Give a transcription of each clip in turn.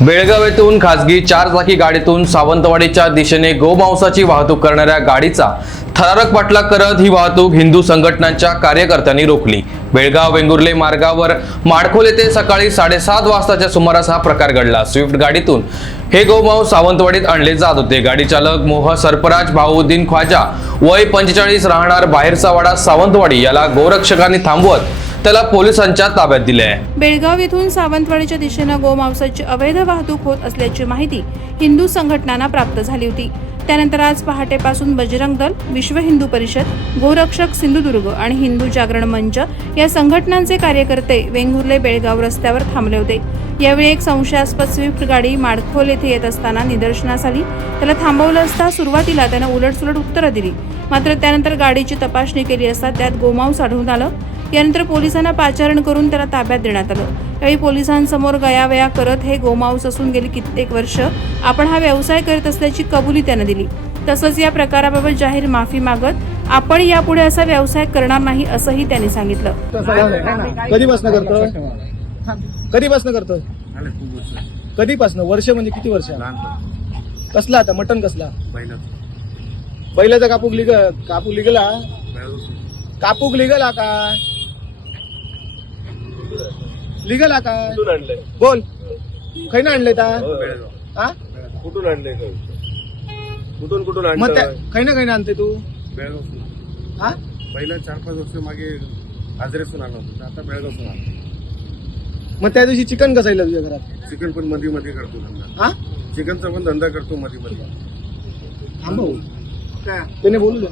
बेळगाव येथून खासगी चारचाकी गाडीतून सावंतवाडीच्या दिशेने गोमांसाची वाहतूक करणाऱ्या गाडीचा थरारक पाठलाग करत ही वाहतूक हिंदू संघटनांच्या कार्यकर्त्यांनी रोखली. बेळगाव वेंगुर्ले मार्गावर माडखोल येथे सकाळी साडेसात वाजताच्या सुमारास हा प्रकार घडला. स्विफ्ट गाडीतून हे गोमांस सावंतवाडीत आणले जात होते. गाडी चालक मोह सरपराज भाऊद्दीन ख्वाजा वय पंचेचाळीस राहणार बाहेरचा वाडा सावंतवाडी याला गोरक्षकांनी थांबवत त्याला पोलिसांच्या ताब्यात दिले आहे बेळगाव येथून सावंतवाडीच्या दिशेनं गोमांसाची अवैध वाहतूक होत असल्याची माहिती हिंदू संघटनांना प्राप्त झाली होती. त्यानंतर आज पहाटेपासून बजरंग दल विश्व हिंदू परिषद गोरक्षक सिंधुदुर्ग आणि हिंदू जागरण मंच या संघटनांचे कार्यकर्ते वेंगुर्ले बेळगाव रस्त्यावर थांबले होते. यावेळी एक संशयास्पद स्विफ्ट गाडी माडखोल येथे येत असताना निदर्शनास आली. त्याला थांबवलं असता सुरुवातीला त्यानं उलटसुलट उत्तरं दिली. मात्र त्यानंतर गाडीची तपासणी केली असता त्यात गोमांस आढळून आलं. यानंतर पोलिसांना पाचारण करून त्याला ताब्यात देण्यात आलं. यावेळी पोलिसांसमोर गयावया करत हे गोमांस असून गेली कित्येक वर्ष आपण हा व्यवसाय करत असल्याची कबुली त्यानं दिली. तसंच या प्रकाराबाबत जाहीर माफी मागत आपण यापुढे असा व्यवसाय करणार नाही असंही त्यांनी सांगितलं. कधीपासून करतो कधीपासून करतो कधीपासून? वर्ष म्हणजे किती वर्ष? कसला आता? मटन कसला? बैलाचा कापूक लिग कापूक लिगला. कापूक लिगला का लिगला काय बोल. खै ना आणले ता हा? कुठून आणले का कुठून कुठून मग त्या आणलं खै ना खै ना आणते तू? बेळगावसून हा? पहिला चार पाच वर्ष मागे आजरेसून आलो होतो. आता बेळगावसून आलो. मग त्या दिवशी चिकन कसं येईल तुझ्या घरात? चिकन पण मध्ये मध्ये करतो धंदा. हा? चिकनचा पण धंदा करतो मध्ये मध्ये थांबव त्याने बोलू दे.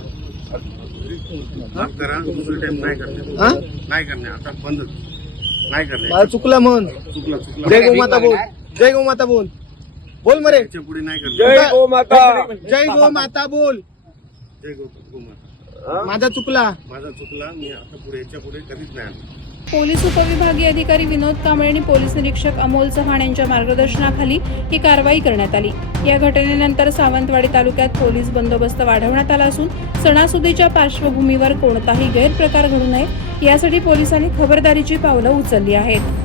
माफ करा दुसरी टाइम नाही करणे हा? नाही करणे आता बंद नाही मला चुकला म्हण. चुकला चुकला. जय गोमाता बोल. जय गोमाता बोल. बोल मरे. याच्यापुढे नाही जय गोमाता जय गोमाता बोल. जय गो गोमाता माझा चुकला. माझा चुकला. मी आता पुढे याच्यापुढे कधीच नाही आलो. पोलीस उपविभागीय अधिकारी विनोद कांबळे आणि पोलीस निरीक्षक अमोल चव्हाण यांच्या मार्गदर्शनाखाली ही कारवाई करण्यात आली. या घटनेनंतर सावंतवाडी तालुक्यात पोलीस बंदोबस्त वाढवण्यात आला असून सणासुदीच्या पार्श्वभूमीवर कोणताही गैरप्रकार घडू नये यासाठी पोलिसांनी खबरदारीची पावलं उचलली आहेत.